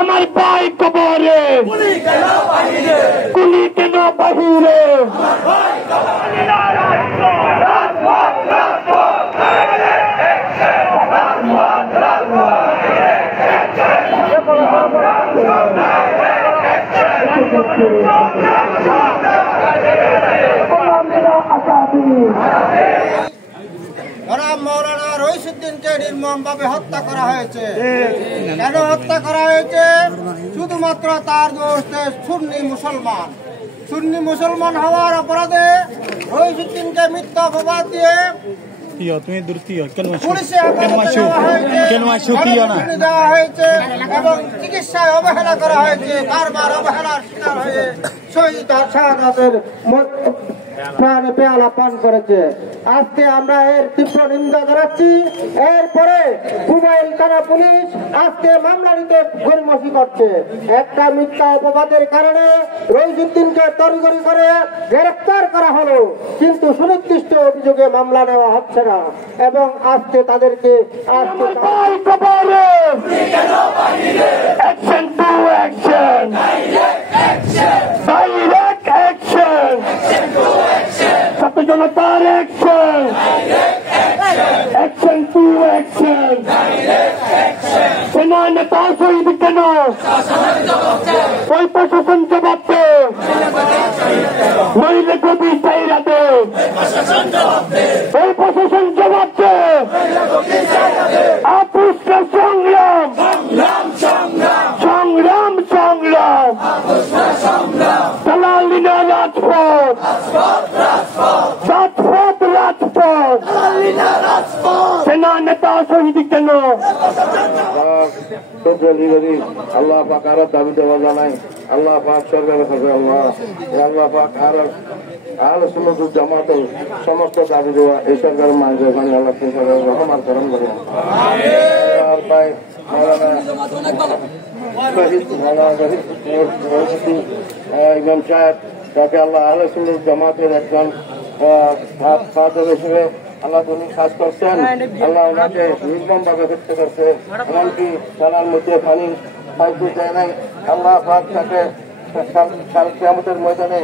আমার ভাই কবরে কুলি কেন বাহিরে মৌলানা রইসুদ্দিনকে নির্মমভাবে হত্যা করা হয়েছে। কেন হত্যা করা হয়েছে? শুধুমাত্র তার দোষ সুন্নি মুসলমান হওয়ার অপরাধে রইসুদ্দিনকে মিথ্যা অপবাদ দিয়ে দেওয়া হয়েছে এবং চিকিৎসায় অবহেলা করা হয়েছে। বারবার অবহেলার শিকার হয়ে শহীদ শাহাদাতের প্রাণে পেয়ালা পান করেছে। আজকে আমরা এর তীব্র নিন্দা জানাচ্ছি। এরপরে মোবাইল থানা পুলিশ আজকে মামলা নিতে গড়িমসি করছে। একটা মিথ্যা অপবাদের কারণে রইসুদ্দিনকে তড়িঘড়ি করে গ্রেফতার করা হলো, কিন্তু সুনির্দিষ্ট অভিযোগে মামলা নেওয়া হচ্ছে না এবং আজকে তাদেরকে জনতার অ্যাকশন টু অ্যাকশন সেনা নেতা শহীদ কেন ওই প্রশাসন জবাব দে নইলে কবি চাইরাতে ওই প্রশাসন জবাব দে আপুষ্ক সংগ্রাম সংগ্রাম সংগ্রাম সালালিনা রাজপথ সেনা নেতা শহীদ কেন আল্লাহ পাক আরো দাবি দেওয়া জানাই। আল্লাহ পাক সরকারের কাছে আল্লাহ পাক আরো আহলে সুন্নাত ওয়াল জামাতের সমস্ত দাবি দেওয়া এই সরকারের মাঝে আল্লাহ রহমান করম করে ইমাম সাহেব তাকে আল্লাহ আহলে সুন্নাত ওয়াল জামাতের একজন হিসেবে আল্লাহ তিনি কাজ করছেন। আল্লাহ ওনাকে নির্মম ভাবে হত্যা করছে, এমনকি থানার মধ্যে পানি পাইতে দেয় নাই। আল্লাহ পাক তাকে কিয়ামতের ময়দানে